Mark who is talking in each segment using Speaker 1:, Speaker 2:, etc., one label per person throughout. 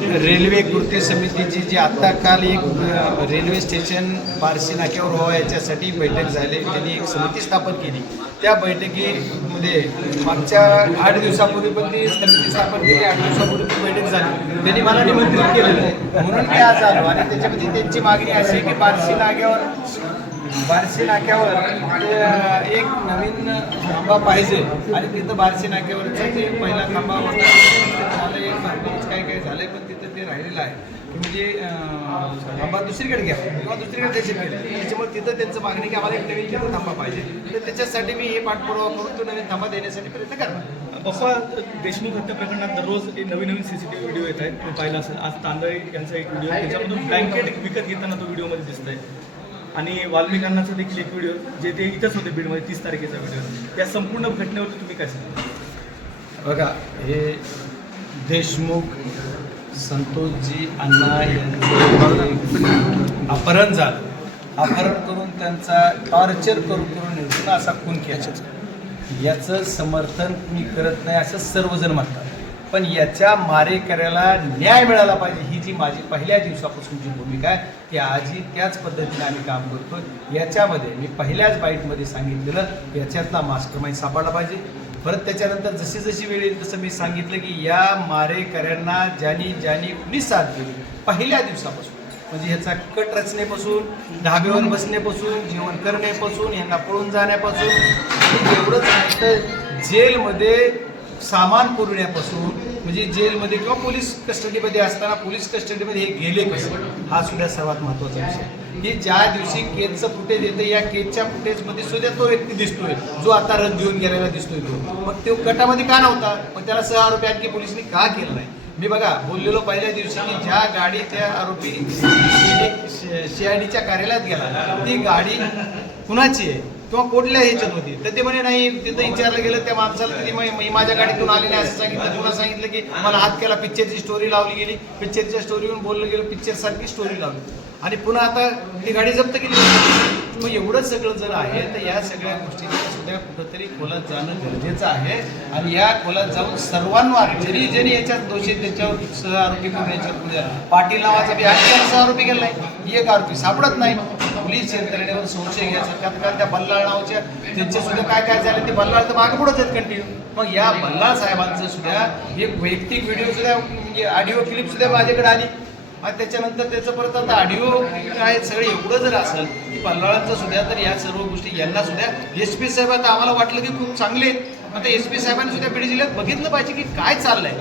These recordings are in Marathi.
Speaker 1: रेल्वे कृती समितीची जी आत्ता काल एक रेल्वे स्टेशन बार्शी नाक्यावर व्हावं याच्यासाठी बैठक झाली. त्यांनी एक समिती स्थापन केली. त्या बैठकीमध्ये मागच्या आठ दिवसापूर्वी पण ती समिती स्थापन केली. आठ दिवसापूर्वी ती बैठक झाली. त्यांनी मला निमंत्रित केलं म्हणून मी आज आलो आणि त्याच्यामध्ये त्यांची मागणी अशी आहे की बार्शी नाक्यावर बार्शी नाक्यावर एक नवीन थांबा पाहिजे. आणि तिथं बार्शी नाक्यावरचा ते पहिला थांबा होता झालं एक बाकीच काय काय झालंय पण तिथं ते राहिलेलं आहे. की म्हणजे थांबा दुसरीकडे घ्या. किंवा दुसरीकडे देशील गेलं त्याच्यामुळे तिथं त्यांचं मागणी की आम्हाला एक नवीन तिथं थांबा पाहिजे. तर त्याच्यासाठी मी हे पाठपुरावा करून तो नवीन थांबा देण्यासाठी प्रयत्न करणार.
Speaker 2: पप्पा देशमुख हत्या प्रकरणात दररोज एक नवीन नवीन सीसीटीव्ही व्हिडिओ येत आहेत. तुम्ही पाहिला असेल. आज तांदळे यांचा एक व्हिडिओ त्याच्यामधून ब्लँकेट विकत घेताना तो व्हिडिओमध्ये दिसत आहे आणि वाल्मिक अण्णाचा देखील एक व्हिडिओ जे ते इथंच होते बीडमध्ये तीस तारखेचा व्हिडिओ या संपूर्ण घटनेवरती तुम्ही काय सांगा
Speaker 1: बघा हे देशमुख संतोषजी अण्णा यांचं अपहरण झालं. अपहरण करून त्यांचा टॉर्चर करून करून निघून असा खून केला. याचं समर्थन मी करत नाही असं सर्वजण म्हणतात. पण याच्या मारेकऱ्याला न्याय मिळाला पाहिजे ही जी माझी पहिल्या दिवसापासून जी भूमिका आहे ती आजही त्याच पद्धतीने आम्ही काम करतो याच्यामध्ये मी पहिल्याच बाईटमध्ये सांगितलेलं याच्यातला मास्टर सापडला पाहिजे. परत त्याच्यानंतर जशी जशी वेळ येईल तसं मी सांगितलं की या मारेकऱ्यांना ज्यांनी ज्यांनी कुणी साथ दिली पहिल्या दिवसापासून. म्हणजे ह्याचा कट रचनेपासून धाब्यावर बसण्यापासून जेवण करण्यापासून यांना पळून जाण्यापासून एवढंच नाही तर जेलमध्ये सामान पुरवण्यापासून म्हणजे जेलमध्ये किंवा पोलीस कस्टडीमध्ये असताना पोलीस कस्टडीमध्ये हे गेले कसे? हा सुद्धा सर्वात महत्त्वाचा विषय की ज्या दिवशी केजचं फुटेज येतं या केजच्या फुटेजमध्ये सुद्धा तो व्यक्ती दिसतोय. जो आता रन देऊन गेलेला दिसतोय तो. मग तो गटामध्ये का नव्हता? मग त्याला सह आरोपी आणखी पोलिसांनी का केलं नाही? मी बघा बोललेलो पहिल्या दिवशी की ज्या गाडी त्या आरोपी सीआयडीच्या कार्यालयात गेला ती गाडी कुणाची आहे? किंवा कुठल्या ह्याच्यात होती? तर ते म्हणे नाही तिथं विचारलं गेलं त्या माणसाला की मी माझ्या गाडीतून आले नाही असं सांगितलं पुन्हा सांगितलं की मला हात केला पिक्चरची स्टोरी लावली गेली. पिक्चरच्या स्टोरीवरून बोललं गेलं पिक्चर सारखी स्टोरी लावली. आणि पुन्हा आता ती गाडी जप्त केली मग एवढं सगळं जर आहे तर या सगळ्या गोष्टींना सुद्धा कुठंतरी खोलात जाणं गरजेचं आहे. आणि या खोलात जाऊन सर्वांवर जरी जरी याच्यात दोषी त्याच्यावर सह आरोपी करून याच्यात पुढे पाटील नावाचा बी आणखी सह आरोपी केला नाही एक आरोपी सापडत नाही. पोलीस यंत्रणेवर संशय घ्यायचा. त्यात काय त्या बल्लाळ नावाच्या त्यांचे सुद्धा काय काय झाले ते बल्लाळ तर मागे पुढंच आहेत कंटिन्यू मग या बल्लाळ साहेबांचं सुद्धा एक वैयक्तिक व्हिडिओ सुद्धा म्हणजे ऑडिओ क्लिप सुद्धा माझ्याकडे आली. आणि त्याच्यानंतर त्याचं परत आता ऑडिओ काय सगळं एवढं जर असेल की पल्लाळांचं सुद्धा तर या सर्व गोष्टी यांना सुद्धा एस पी साहेब आता आम्हाला वाटलं की खूप चांगले आहेत. आता एस पी साहेबांनी सुद्धा बीड जिल्ह्यात बघितलं पाहिजे की काय चाललंय.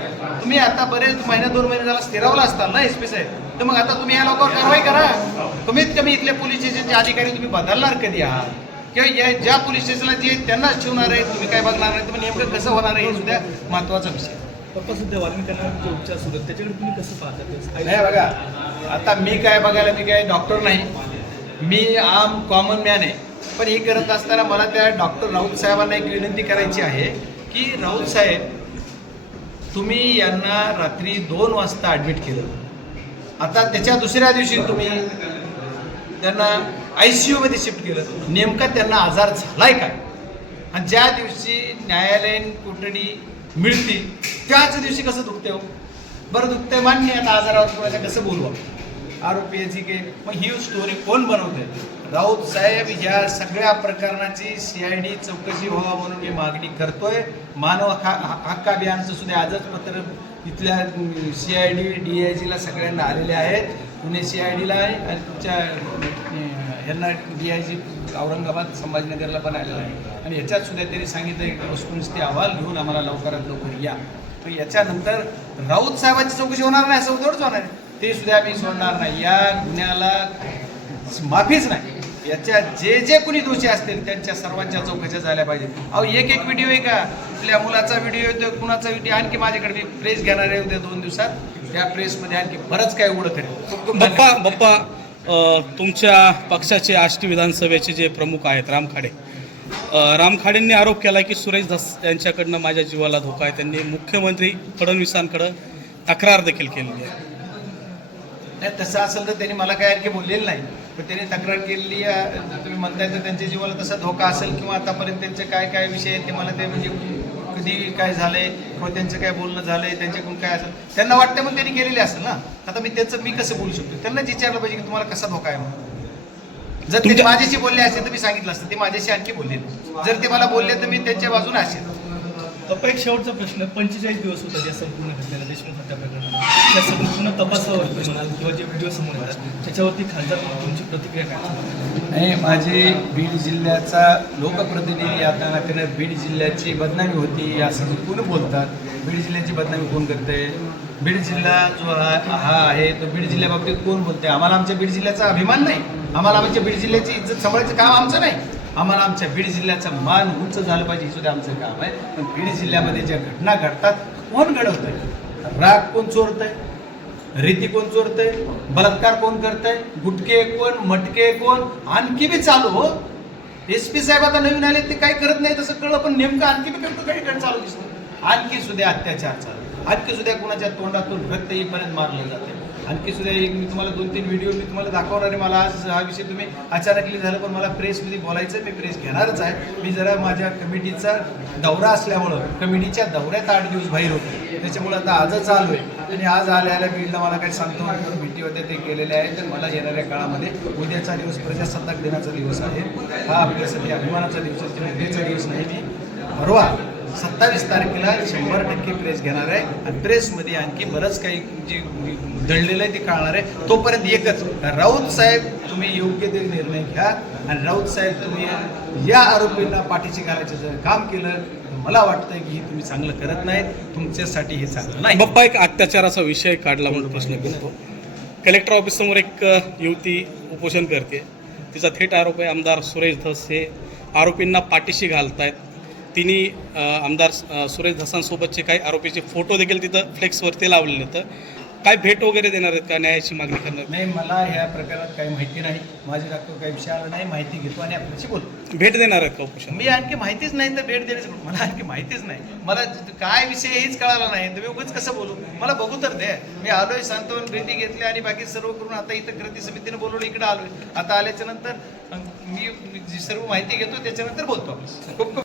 Speaker 1: तुम्ही आता बरेच महिने दोन महिने झाला स्थिरावला असताल ना एस पी साहेब? तर मग आता तुम्ही या लोकांवर कारवाई करा. कमीत कमी इथल्या पोलीस स्टेशनचे अधिकारी तुम्ही बदलणार कधी आहात? किंवा या ज्या पोलीस स्टेशनला जे त्यांनाच ठेवणार आहे तुम्ही काय बघणार आहे तुम्ही नेमकं कसं होणार आहे हे सुद्धा महत्त्वाचा विषय आहे.
Speaker 2: पप्पा सुद्धा वाल्मिक अण्णांचे जे उपचार सुरू आहेत त्याच्याकडे तुम्ही कसं पाहता
Speaker 1: नाही बघा. आता मी काय बघायला मी काय डॉक्टर नाही. मी आम कॉमन मॅन आहे. पण हे करत असताना मला त्या डॉक्टर राऊत साहेबांना एक विनंती करायची आहे की राऊत साहेब तुम्ही यांना रात्री दोन वाजता ॲडमिट केलं. आता त्याच्या दुसऱ्या दिवशी तुम्ही त्यांना आय सी यूमध्ये शिफ्ट केलं. नेमका त्यांना आजार झालाय काय आणि ज्या दिवशी न्यायालयीन कोठडी मिळती त्याच दिवशी कसं दुखते हो? बरं दुखते मान्य आता आजारावर कोणाच्या कसं बोलवा आरोपी याची के मग ही स्टोरी कोण बनवते राऊत साहेब या सगळ्या प्रकरणाची सी आय डी चौकशी व्हावा म्हणून मी मागणी करतोय. मानव हक्का हक्क अभियानचं सुद्धा आजच पत्र इथल्या C I D D I जीला सगळ्यांना आलेले आहेत. पुणे सी आय डीला आहे आणि तुमच्या अं, ह्यांना डी आय जी औरंगाबाद संभाजीनगरला पण आलेला आहे. आणि याच्यात सुद्धा त्यांनी सांगितलं एक वस्तुनिष्ठी अहवाल घेऊन आम्हाला लवकरात लवकर या. तर याच्यानंतर राऊत साहेबांची चौकशी होणार नाही असं थोडंच होणार आहे ते सुद्धा आम्ही सोडणार नाही. या गुन्ह्याला माफीच नाही. याच्या जे जे कुणी दोषी असतील त्यांच्या सर्वांच्या चौकशा झाल्या पाहिजेत. अहो एक एक व्हिडिओ आहे का? आपल्या मुलाचा व्हिडिओ येतो कुणाचा व्हिडिओ आणखी माझ्याकडे मी प्रेस घेणार आहे उद्या दोन दिवसात. त्या प्रेसमध्ये आणखी बरंच काय उघडं करेल.
Speaker 3: बप्पा. बप्पा तुमच्या पक्षाचे आष्टी विधानसभेचे जे प्रमुख आहेत राम खाडे. राम खाडेंनी आरोप केला की सुरेश धस यांच्याकडनं माझ्या जीवाला धोका आहे. त्यांनी मुख्यमंत्री फडणवीसांकडं तक्रार देखील केलेली आहे.
Speaker 1: नाही तसं असेल तर त्यांनी मला काय आणखी बोललेलं नाही. पण त्यांनी तक्रार केलेली आहे. तुम्ही म्हणताय तर त्यांच्या जीवाला तसा धोका असेल किंवा आतापर्यंत त्यांचे काय काय विषय आहेत ते मला ते म्हणजे कधी काय झालंय किंवा त्यांचं काय बोलणं झालंय त्यांच्याकडून काय असेल त्यांना वाटतं मग त्यांनी केलेले असेल ना? आता मी त्याचं मी कसं बोलू शकतो? त्यांनाच विचारलं पाहिजे की तुम्हाला कसा धोका आहे म्हणून. जर ते माझ्याशी बोलले असते तर मी सांगितलं असतं ते माझ्याशी आणखी बोलले. जर ते मला बोलले तर मी त्यांच्या बाजूने असेल.
Speaker 2: एक शेवटचा प्रश्न पंचेचाळीस दिवस होतात या संपूर्ण घटनेला देशमुख हत्या प्रकरणात त्या संपूर्ण तपासावरती म्हणाल किंवा जे व्हिडिओ समोर येतात त्याच्यावरती खासदार म्हणून तुमची प्रतिक्रिया काय
Speaker 1: नाही माझे बीड जिल्ह्याचा लोकप्रतिनिधी आता नात्याने बीड जिल्ह्याची बदनामी होती असं कोण बोलतात. बीड जिल्ह्याची बदनामी कोण करते? बीड जिल्हा जो हा हा आहे तो बीड जिल्ह्याबाबतीत कोण बोलते? आम्हाला आमच्या बीड जिल्ह्याचा अभिमान नाही. आम्हाला आमच्या बीड जिल्ह्याची इज्जत सांभाळायचं काम आमचं नाही. आम्हाला आमच्या बीड जिल्ह्याचा मान उंच झालं पाहिजे हे सुद्धा आमचं काम आहे. पण बीड जिल्ह्यामध्ये ज्या घटना घडतात कोण घडवत आहे राग कोण चोरत आहे रीती कोण चोरतंय? बलात्कार कोण करतंय? गुटके कोण मटके कोण? आणखी बी चालू हो. एस पी साहेब आता नवीन आले ते काही करत नाही तसं कळलं पण नेमकं आणखी बी करतो काही चालू दिसतो आणखी सुद्धा अत्याचार चालू. आणखी सुद्धा कोणाच्या तोंडातून रक्त येईपर्यंत मारलं जाते आणखी सुद्धा एक मी तुम्हाला दोन तीन व्हिडिओ मी तुम्हाला दाखवणार आणि मला आज हा विषय तुम्ही अचानकली झालं पण मला प्रेसमध्ये बोलायचं आहे, मी प्रेस घेणारच आहे. मी जरा माझ्या कमिटीचा दौरा असल्यामुळं कमिटीच्या दौऱ्यात आठ दिवस बाहेर होतो. त्याच्यामुळे आता आजच आलो आहे आणि आज आल्या आल्या बिलला मला काही सांगतो भेटी होत्या ते केलेले आहे. तर मला येणाऱ्या काळामध्ये उद्याचा दिवस प्रजासत्ताक दिनाचा दिवस आहे. हा आपल्यासाठी अभिमानाचा दिवस आहे उद्याचा दिवस नाही मी. परवा सत्तावीस तारखेला शंभर टक्के प्रेस घेणार आहे. आणि प्रेसमध्ये आणखी बरंच काही जी दडलेलं आहे ते कळणार आहे. तोपर्यंत एकच राऊत साहेब तुम्ही योग्य ते निर्णय घ्या. आणि राऊत साहेब तुम्ही या आरोपींना पाठीशी घालायचं जर काम केलं मला वाटतं की हे तुम्ही चांगलं करत नाही तुमच्यासाठी हे चांगलं नाही.
Speaker 3: बाप्पा एक अत्याचाराचा विषय काढला म्हणून प्रश्न करतो. कलेक्टर ऑफिससमोर एक युवती उपोषण करते. तिचा थेट आरोप आहे आमदार सुरेश धस हे आरोपींना पाठीशी घालतायत. तिने अ, आमदार सुरेश धसांसोबतचे काही आरोपीचे फोटो देखील तिथं फ्लेक्सवरती लावलेले तर काय भेट वगैरे देणार आहेत का? न्यायाची मागणी करणार
Speaker 1: नाही मला ह्या प्रकारात काही माहिती नाही. माझ्या डॉक्टर काही विषय आला नाही. माहिती घेतो आणि आपल्याशी बोलतो.
Speaker 3: भेट देणार आहेत का उपोषण?
Speaker 1: मी आणखी माहितीच नाही तर भेट देण्याचं मला आणखी माहितीच नाही. मला काय विषय हेच कळाला नाही. तर मी उगाच कसं बोलू? मला बघू तर दे मी आलोय सांत्वन भेटी घेतली आणि बाकी सर्व करून आता इथं कृती समितीने बोलवलं इकडे आलोय. आता आल्याच्यानंतर मी जी सर्व माहिती घेतो त्याच्यानंतर बोलतो खूप